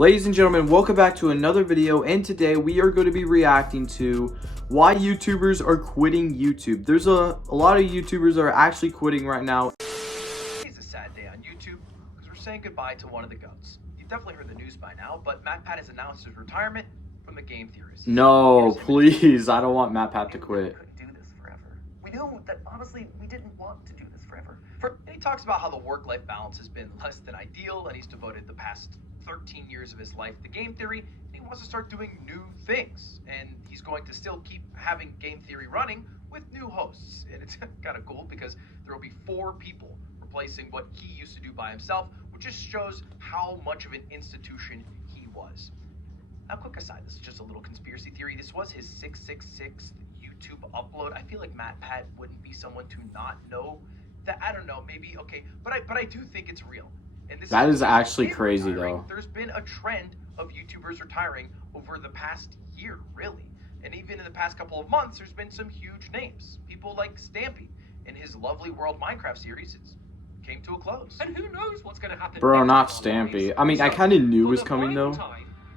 Ladies and gentlemen, welcome back to another video, and today we are going to be reacting to why YouTubers are quitting YouTube. There's a lot of YouTubers that are actually quitting right now. It's a sad day on YouTube because we're saying goodbye to one of the GOATs. You've definitely heard the news by now, but MatPat has announced his retirement from the game theorist. No, please, I don't want MatPat to quit. We couldn't do this forever. We knew that honestly we didn't want to do this forever. And he talks about how the work-life balance has been less than ideal, and he's devoted the past 13 years of his life to game theory, and he wants to start doing new things. And he's going to still keep having game theory running with new hosts. And it's kind of cool because there will be 4 people replacing what he used to do by himself, which just shows how much of an institution he was. Now, quick aside, this is just a little conspiracy theory. This was his 666th YouTube upload. I feel like MatPat wouldn't be someone to not know that. I don't know, maybe, okay, but I do think it's real. And this That is actually crazy, though. There's been a trend of YouTubers retiring over the past year, really. And even in the past couple of months, there's been some huge names. People like Stampy in his Lovely World Minecraft series. It's came to a close. And who knows what's going to happen. Bro, not Stampy. I mean, I kind of knew it was coming, though.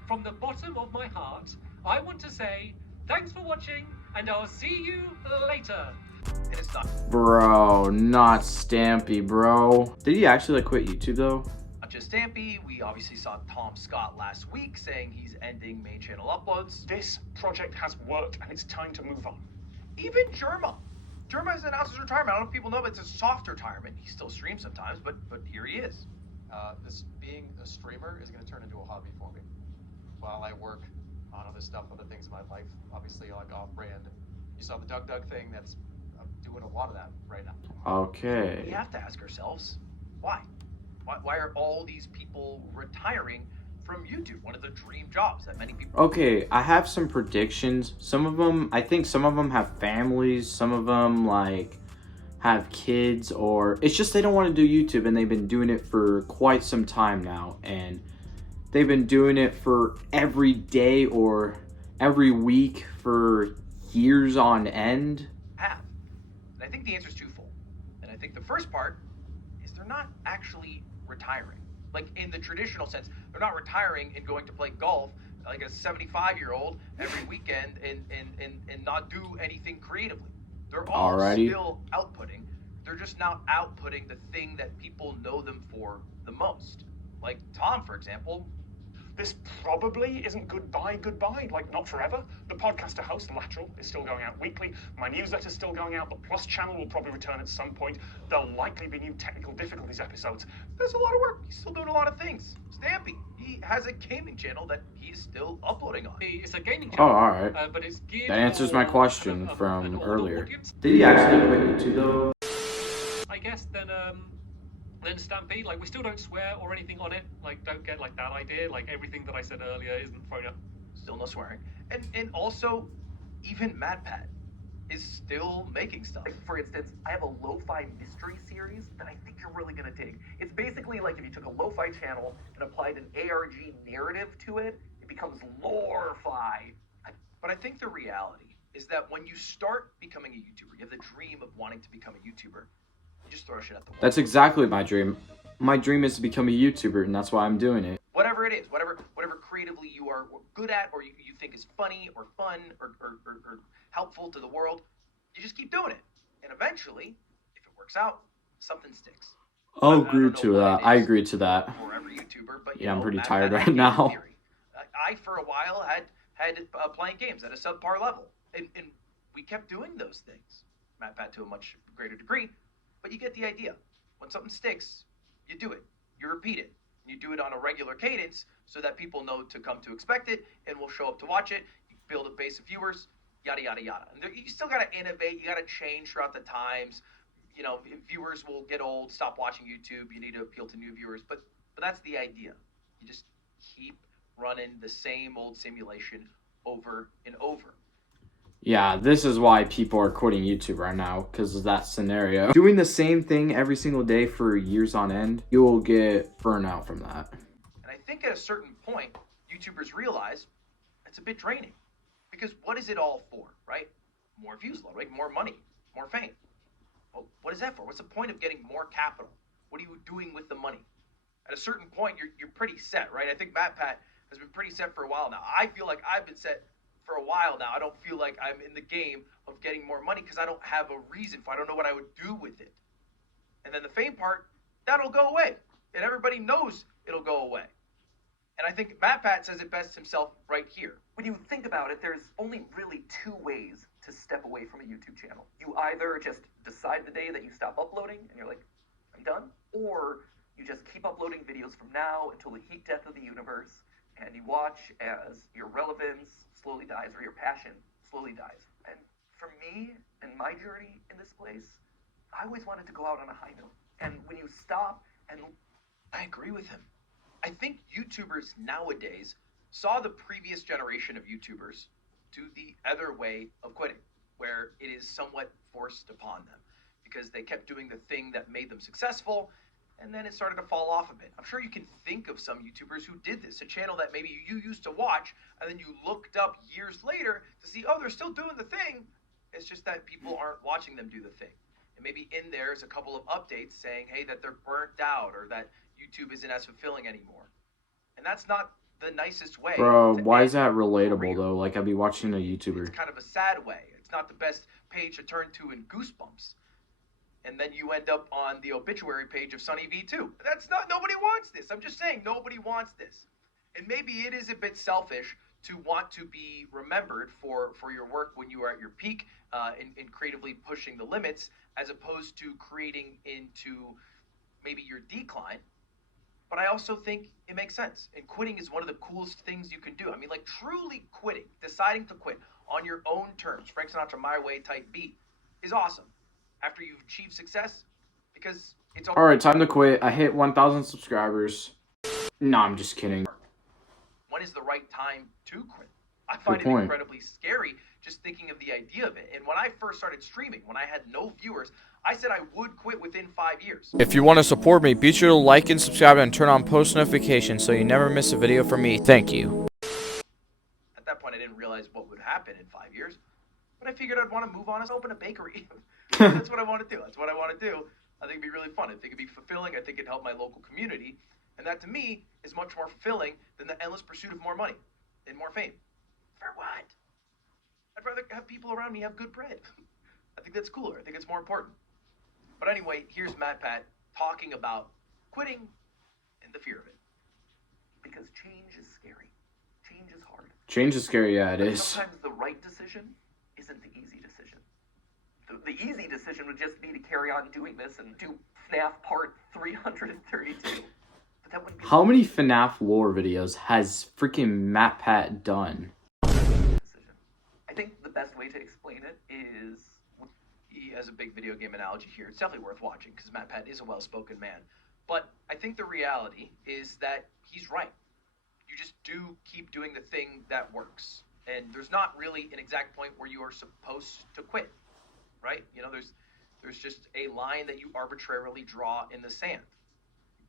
From the bottom of my heart, I want to say thanks for watching, and I'll see you later. And it's not. Bro, not Stampy, bro. Did he actually quit YouTube, though? Not just Stampy. We obviously saw Tom Scott last week saying he's ending main channel uploads. This project has worked and it's time to move on. Even Germa. Germa has announced his retirement. I don't know if people know, but it's a soft retirement. He still streams sometimes, but here he is. This being a streamer is going to turn into a hobby for me. While I work on other stuff, other things in my life, obviously like off-brand. You saw the Doug thing. I'm doing a lot of that right now. Okay. We have to ask ourselves, why? Why are all these people retiring from YouTube? One of the dream jobs that many people... Okay, I have some predictions. Some of them, I think some of them have families. Some of them, like, have kids, or it's just they don't want to do YouTube, and they've been doing it for quite some time now. And they've been doing it for every day or every week for years on end. Have. And I think the answer is twofold. And I think the first part is they're not actually retiring. Like in the traditional sense, they're not retiring and going to play golf like a 75-year-old every weekend and not do anything creatively. They're all still outputting. They're just now outputting the thing that people know them for the most. Like Tom, for example. This probably isn't goodbye, like not forever. The podcast I host, Lateral, is still going out weekly. My newsletter's still going out. The Plus channel will probably return at some point. There'll likely be new technical difficulties episodes. There's a lot of work. He's still doing a lot of things. Stampy, he has a gaming channel that he's still uploading on. It's a gaming Oh, channel. alright. But it's geared That answers my question an from older earlier. audience. Did he actually quit YouTube, though? I guess then Stampy, like we still don't swear or anything on it. Like don't get like that idea. Like everything that I said earlier isn't thrown up. Still no swearing. And also, even MatPat is still making stuff. Like, for instance, I have a lo-fi mystery series that I think you're really gonna dig. It's basically like if you took a lo-fi channel and applied an ARG narrative to it, it becomes lore-fi. But I think the reality is that when you start becoming a YouTuber, you have the dream of wanting to become a YouTuber, you just throw shit at the wall. That's exactly my dream. My dream is to become a YouTuber, and that's why I'm doing it. Whatever it is, whatever creatively you are good at, or you think is funny or fun or helpful to the world, you just keep doing it. And eventually, if it works out, something sticks. I'll agree to that. I agree to that. For every YouTuber, but yeah, I'm pretty tired right now. I, for a while, had playing games at a subpar level, and we kept doing those things. MatPat to a much greater degree, but you get the idea. When something sticks, you do it. You repeat it. You do it on a regular cadence so that people know to come to expect it and will show up to watch it. You build a base of viewers, yada, yada, yada. And you still got to innovate. You got to change throughout the times. You know, viewers will get old, stop watching YouTube. You need to appeal to new viewers. But that's the idea. You just keep running the same old simulation over and over. Yeah, this is why people are quitting YouTube right now, because of that scenario. Doing the same thing every single day for years on end, you will get burnout from that. And I think at a certain point, YouTubers realize it's a bit draining. Because what is it all for, right? More views, right? More money, more fame. Well, what is that for? What's the point of getting more capital? What are you doing with the money? At a certain point, you're pretty set, right? I think MatPat has been pretty set for a while now. I feel like I've been set for a while now. I don't feel like I'm in the game of getting more money because I don't have a reason for it. I don't know what I would do with it. And then the fame part, that'll go away. And everybody knows it'll go away. And I think MatPat says it best himself right here. When you think about it, there's only really two ways to step away from a YouTube channel. You either just decide the day that you stop uploading and you're like, I'm done, or you just keep uploading videos from now until the heat death of the universe, and you watch as your relevance slowly dies or your passion slowly dies. And for me and my journey in this place, I always wanted to go out on a high note. And when you stop and... I agree with him. I think YouTubers nowadays saw the previous generation of YouTubers do the other way of quitting, where it is somewhat forced upon them because they kept doing the thing that made them successful, and then it started to fall off a bit. I'm sure you can think of some YouTubers who did this, a channel that maybe you used to watch, and then you looked up years later to see, oh, they're still doing the thing. It's just that people aren't watching them do the thing. And maybe in there is a couple of updates saying, hey, that they're burnt out or that YouTube isn't as fulfilling anymore. And that's not the nicest way. Bro, to why end is that a relatable career. though? Like, I'd be watching a It's YouTuber. kind of a sad way. It's not the best page to turn to in Goosebumps. And then you end up on the obituary page of Sunny V2. That's not, nobody wants this. I'm just saying, nobody wants this. And maybe it is a bit selfish to want to be remembered for your work when you are at your peak in creatively pushing the limits, as opposed to creating into maybe your decline. But I also think it makes sense. And quitting is one of the coolest things you can do. I mean, like, truly quitting, deciding to quit on your own terms, Frank Sinatra, My Way, type beat, is awesome after you've achieved success, because it's All right, time to quit. I hit 1,000 subscribers. No, I'm just kidding. When is the right time to quit? I find it point. incredibly scary just thinking of the idea of it. And when I first started streaming, when I had no viewers, I said I would quit within 5 years. If you want to support me, be sure to like and subscribe and turn on post notifications so you never miss a video from me. Thank you. At that point, I didn't realize what would happen in 5 years, but I figured I'd want to move on and open a bakery. That's what I want to do. That's what I want to do. I think it'd be really fun. I think it'd be fulfilling. I think it'd help my local community. And that, to me, is much more fulfilling than the endless pursuit of more money and more fame. For what? I'd rather have people around me have good bread. I think that's cooler. I think it's more important. But anyway, here's MatPat talking about quitting and the fear of it. Because change is scary. Change is hard. Change is scary, yeah, it But is. sometimes the right decision isn't the easy decision. The easy decision would just be to carry on doing this and do FNAF Part 332. But that wouldn't be How many FNAF lore videos has freaking MatPat done? decision. I think the best way to explain it is... He has a big video game analogy here. It's definitely worth watching because MatPat is a well-spoken man. But I think the reality is that he's right. You just do keep doing the thing that works. And there's not really an exact point where you are supposed to quit, right? You know, there's just a line that you arbitrarily draw in the sand.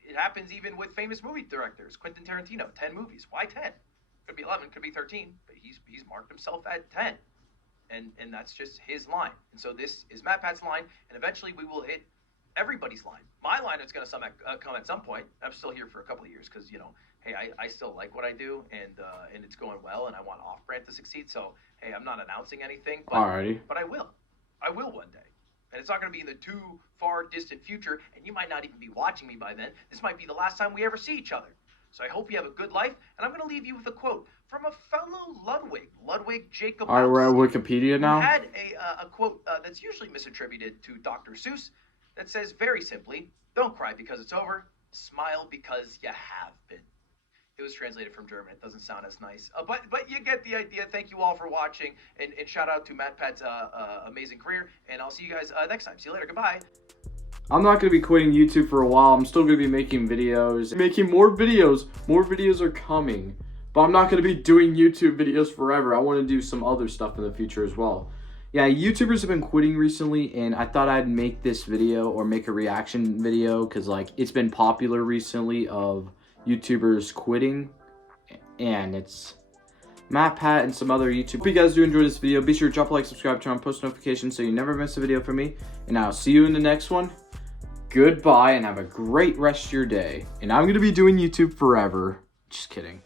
It happens even with famous movie directors. Quentin Tarantino, 10 movies. Why 10? Could be 11, could be 13, but he's marked himself at 10. And that's just his line. And so this is MatPat's line, and eventually we will hit everybody's line. My line is going to come at some point. I'm still here for a couple of years because, you know, hey, I still like what I do, and it's going well, and I want Off-Brand to succeed. So, hey, I'm not announcing anything, but, Alrighty. but I will. I will one day. And it's not going to be in the too far distant future, and you might not even be watching me by then. This might be the last time we ever see each other. So I hope you have a good life, and I'm going to leave you with a quote from a fellow Ludwig Jacob. Alright, we're at Wikipedia now. Who had a quote that's usually misattributed to Dr. Seuss that says very simply, "Don't cry because it's over, smile because you have been." It was translated from German. It doesn't sound as nice, but you get the idea. Thank you all for watching, and shout out to MatPat's amazing career, and I'll see you guys next time. See you later. Goodbye. I'm not going to be quitting YouTube for a while. I'm still going to be making videos. Making more videos. More videos are coming. But I'm not going to be doing YouTube videos forever. I want to do some other stuff in the future as well. Yeah, YouTubers have been quitting recently, and I thought I'd make this video or make a reaction video because, like, it's been popular recently of YouTubers quitting, and it's MatPat and some other YouTube. If you guys do enjoy this video, be sure to drop a like, subscribe, turn on post notifications so you never miss a video from me, and I'll see you in the next one. Goodbye, and have a great rest of your day. And I'm going to be doing YouTube forever. Just kidding.